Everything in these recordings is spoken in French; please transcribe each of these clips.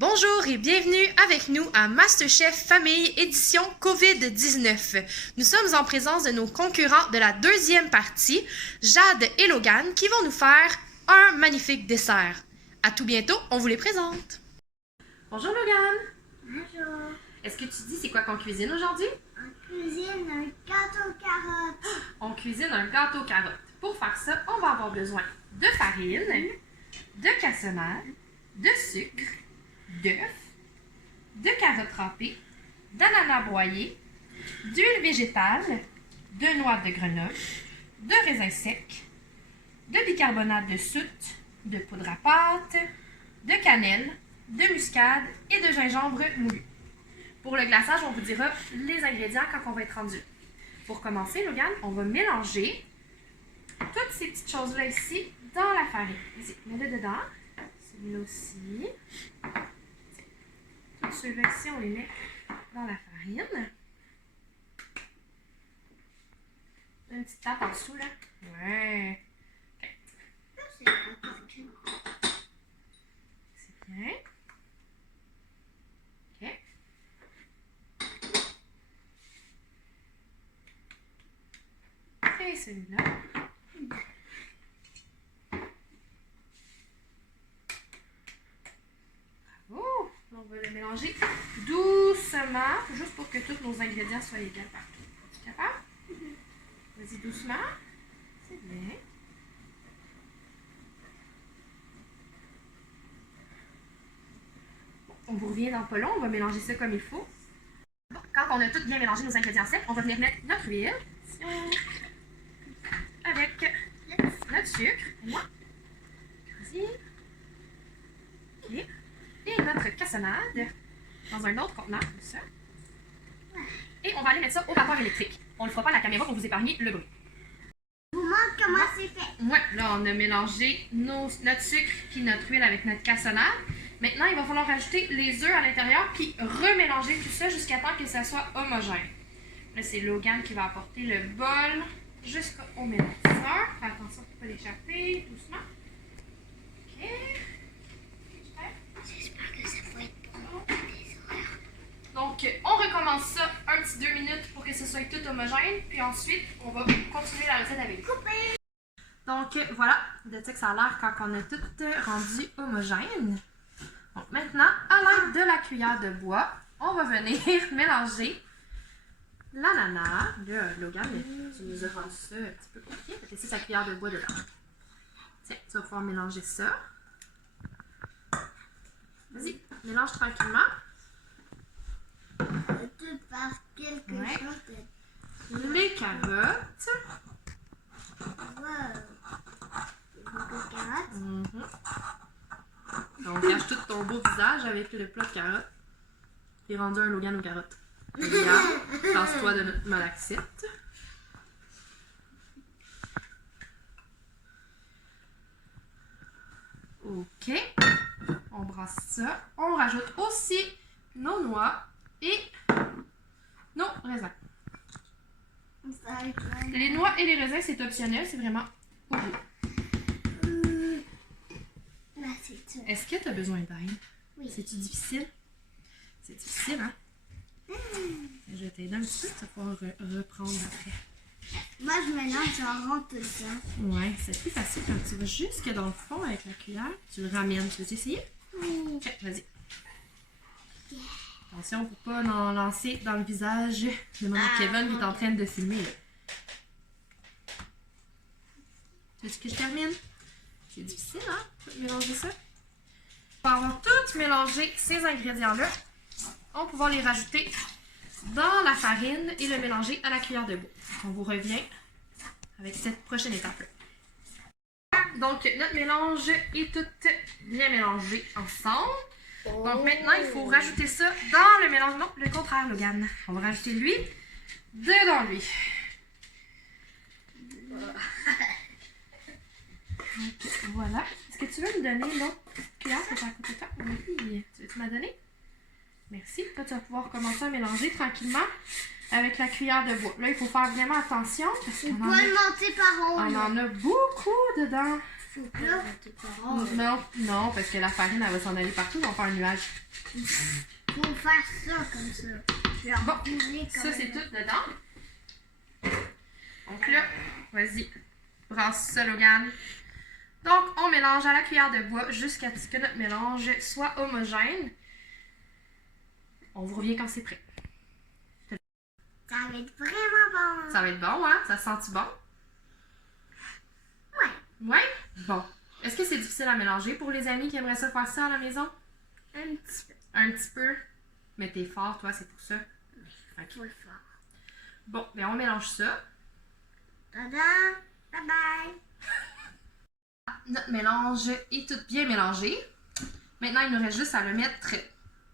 Bonjour et bienvenue avec nous à MasterChef Famille édition COVID-19. Nous sommes en présence de nos concurrents de la deuxième partie, Jade et Logan, qui vont nous faire un magnifique dessert. À tout bientôt, on vous les présente. Bonjour Logan. Bonjour. Est-ce que tu dis c'est quoi qu'on cuisine aujourd'hui? On cuisine un gâteau carotte. On cuisine un gâteau carotte. Pour faire ça, on va avoir besoin de farine, de cassonade, de sucre, d'œufs, de carottes râpées, d'ananas broyés, d'huile végétale, de noix de Grenoble, de raisins secs, de bicarbonate de soude, de poudre à pâte, de cannelle, de muscade et de gingembre moulu. Pour le glaçage, on vous dira les ingrédients quand on va être rendu. Pour commencer, Logan, on va mélanger toutes ces petites choses-là ici dans la farine. Ici, mets-le dedans. Celui-là aussi. Tous ceux-là ici, on les met dans la farine. Une petite tape en dessous, là. Ouais. OK. C'est bien. OK. Et celui-là. Bravo! On va le mélanger doucement, juste pour que tous nos ingrédients soient égaux partout. Es-tu capable? Vas-y doucement. C'est bien. Bon, on vous revient dans pas long, on va mélanger ça comme il faut. Bon, quand on a tout bien mélangé nos ingrédients secs, on va venir mettre notre huile avec notre sucre. Vas-y. OK. Et notre cassonade dans un autre contenant, comme ça. Et on va aller mettre ça au vapeur électrique. On ne le fera pas à la caméra pour vous épargner le bruit. Je vous montre comment c'est fait. Ouais, là on a mélangé notre sucre puis notre huile avec notre cassonade. Maintenant, il va falloir rajouter les œufs à l'intérieur puis remélanger tout ça jusqu'à temps que ça soit homogène. Là, c'est Logan qui va apporter le bol jusqu'au mélangeur. Fais attention pour ne pas l'échapper, doucement. OK. J'espère que ça va être bon. Donc, on recommence ça un petit 2 minutes pour que ce soit tout homogène. Puis ensuite, on va continuer la recette avec Couper. Donc, voilà de ça que ça a l'air quand on a tout rendu homogène. Donc, maintenant, à l'aide de la cuillère de bois, on va venir mélanger l'ananas. Là, Logan, tu nous as rendu ça un petit peu compliqué. Fait que c'est sa cuillère de bois dedans. Tiens, tu vas pouvoir mélanger ça. Vas-y, mélange tranquillement. Tu par quelque Ouais. chose de... Les carottes. Wow. Beaucoup de carottes. On cache tout ton beau visage avec le plat de carottes. T'es rendu un Logan aux carottes. Regarde, passe-toi de notre malaxite. OK. On brasse ça. On rajoute aussi nos noix et nos raisins. Ça va être bon. Les noix et les raisins, c'est optionnel. C'est vraiment au goût. Là, c'est tout. Est-ce que tu as besoin d'aide? Oui. C'est-tu difficile? C'est difficile, hein? Je vais t'aider un petit peu, tu vas pouvoir reprendre après. Moi, je mélange, j'en rentre tout le temps. Ouais, c'est plus facile quand tu vas jusque dans le fond avec la cuillère. Tu le ramènes. Tu veux essayer? Oui. Ok, vas-y. Attention pour pas en lancer dans le visage de maman Kevin qui est en train de filmer. Là. Tu veux que je termine? C'est difficile, hein? De mélanger ça. Pour avoir tout mélangé ces ingrédients-là, on va pouvoir les rajouter dans la farine et le mélanger à la cuillère de bois. On vous revient avec cette prochaine étape-là. Donc, notre mélange est tout bien mélangé ensemble. Donc, maintenant, il faut rajouter ça dans le mélange. Non, le contraire, Logan. On va rajouter lui dedans lui. Donc, voilà. Est-ce que tu veux me donner l'autre cuillère que tu as à côté de toi? Oui. Tu veux-tu m'en donner? Merci. Toi, tu vas pouvoir commencer à mélanger tranquillement avec la cuillère de bois. Là, il faut faire vraiment attention parce On qu'on peut le monter par en haut. on là. en a beaucoup dedans. Faut pas rater parole. Non, non, parce que la farine, elle va s'en aller partout, on va faire un nuage. Faut faire ça comme ça. Je vais Bon, rouler comme ça, c'est tout dedans. Donc là, vas-y, brasse ça, Logan. Donc, on mélange à la cuillère de bois jusqu'à ce que notre mélange soit homogène. On vous revient quand c'est prêt. Ça va être vraiment bon. Ça va être bon, hein? Ça se sent-tu bon? Ouais. Ouais? Bon. Est-ce que c'est difficile à mélanger pour les amis qui aimeraient ça faire ça à la maison? Un petit peu. Un petit peu. Mais t'es fort, toi, c'est pour ça. Faut le faire. Bon, ben on mélange ça. Tada! Bye bye! Notre mélange est tout bien mélangé. Maintenant, il nous reste juste à le mettre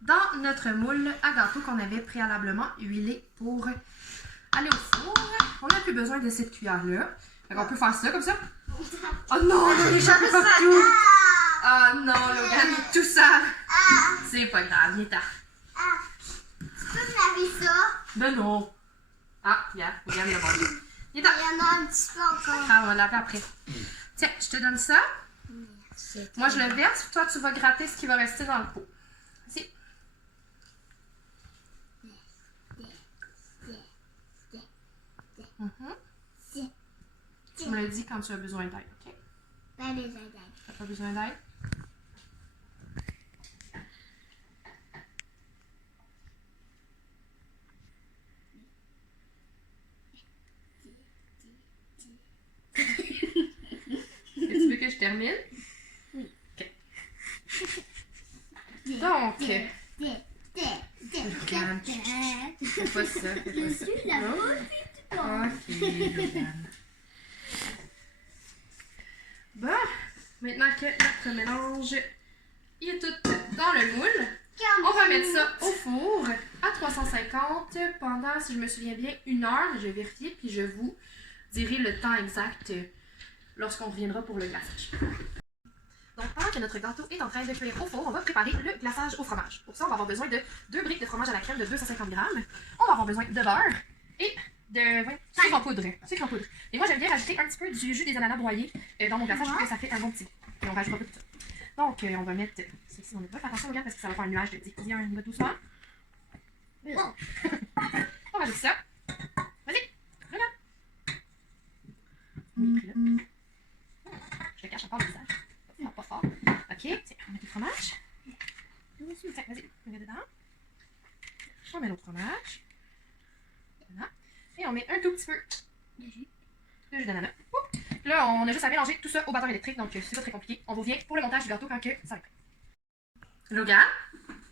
dans notre moule à gâteau qu'on avait préalablement huilé pour aller au four. On n'a plus besoin de cette cuillère-là. On peut faire ça comme ça. Oh non, on a déjà fait partout! Oh non, Logan est tout sale! C'est pas grave, viens-t'en. Tu peux me laver ça? Ben non. Ah, regarde, Logan l'a mangé. Il Viens-t'en. y en a un petit peu encore. Ah, on va laver après. Tiens, je te donne ça. Merci. Moi, je le verse, toi, tu vas gratter ce qui va rester dans le pot. Vas-y. Tu me le dis quand tu as besoin d'aide, ok? Pas besoin d'aide. T'as pas besoin d'aide? Tu veux que je termine? Oui. Ok. Donc, Regarde. fais pas ça, fais pas ça. Ok, Logan. Bon, maintenant que notre mélange il est tout dans le moule, on va mettre ça au four à 350 pendant, si je me souviens bien, 1 heure. Je vais vérifier puis je vous dirai le temps exact lorsqu'on reviendra pour le glaçage. Donc, pendant que notre gâteau est en train de cuire au four, on va préparer le glaçage au fromage. Pour ça, on va avoir besoin de 2 briques de fromage à la crème de 250 grammes. On va avoir besoin de beurre et de sucre en poudre. Sucre en poudre. Et moi, j'aime bien rajouter un petit peu du jus des ananas broyés dans mon glaçage pour que ça fait un bon petit goût. Et on rajoute un peu de tout ça. Donc, on va mettre ceci dans notre boîte. Attention, regarde, parce que ça va faire un nuage de petits. On va doucement. On rajoute ça. Vas-y, regarde. Je le cache encore le visage. Non, pas fort. Ok, tiens, on met du fromage. Tiens, vas-y, on met dedans. On met l'autre fromage. Voilà. Et on met un tout petit peu de jus d'ananas. Là, on a juste à mélanger tout ça au batteur électrique, donc c'est pas très compliqué. On revient pour le montage du gâteau quand que ça va être prêt. Logan?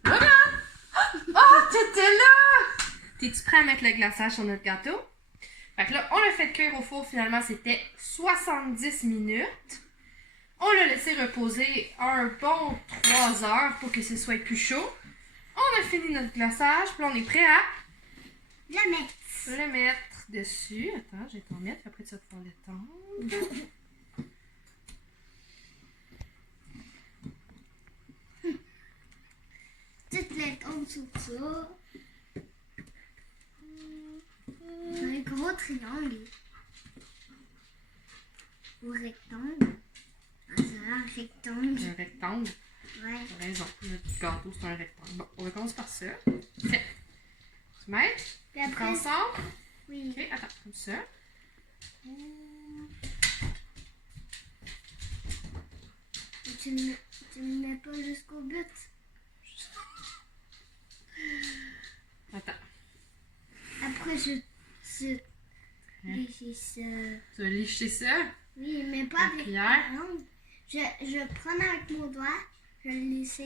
Logan! Oh, t'étais là! T'es-tu prêt à mettre le glaçage sur notre gâteau? Fait que là, on l'a fait cuire au four, finalement, c'était 70 minutes. On l'a laissé reposer un bon 3 heures pour que ce soit plus chaud. On a fini notre glaçage, puis là, on est prêt à le mettre dessus. Attends, je vais t'en mettre, puis après tu vas pouvoir l'étendre. Toutes les comptes sur ça. Un gros triangle. Ou rectangle. Ah, c'est un rectangle. Un rectangle. Ouais. T'as raison, notre gâteau c'est un rectangle. Bon, on commence par ça. Tiens. Tu mets? Puis On prend après, ensemble? oui. Ok, attends, comme ça. Tu me mets pas jusqu'au but. Attends. Après, je lécher ça. Tu vas licher ça? Oui, mais pas La avec cuillère. la langue. Je prends avec mon doigt, je le laisse.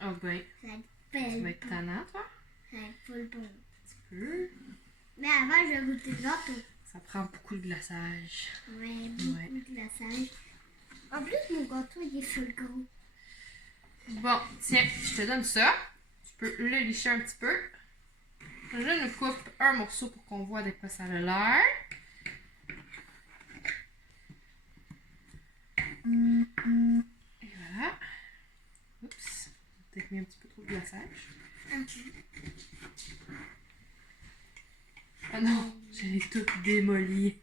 Ah ben, Ça va être tu vas belle. être tannant, toi? Ça va être full bon. Un petit peu. Mais avant, je vais goûter le gâteau. Ça prend beaucoup de glaçage. Ouais, beaucoup de glaçage. En plus, mon gâteau, il est full gros. Bon, tiens, je te donne ça. Tu peux le licher un petit peu. Je nous coupe un morceau pour qu'on voit de quoi ça a l'air. Et voilà. Oups, j'ai peut-être mis un petit peu trop de glaçage. Ah non, je l'ai tout démoli.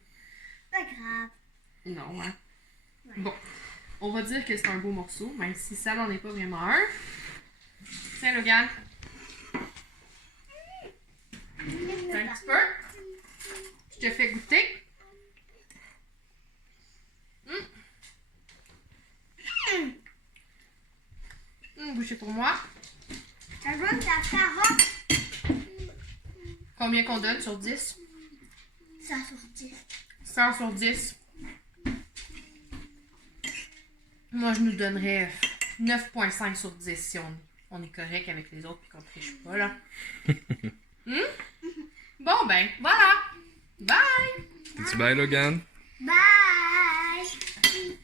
Pas grave. Non, hein. Ouais. Bon, On va dire que c'est un beau morceau, même si ça n'en est pas vraiment un. Tiens, Logan. Un petit peu. Je te fais goûter. Bouchez pour moi. Ça donne de la carotte. Combien qu'on donne sur 10? 100 sur 10. 100 sur 10. Moi, je nous donnerais 9,5 sur 10 si on est correct avec les autres et qu'on triche pas, là. Bon, ben, voilà. Bye! Dis bye, Logan. Bye!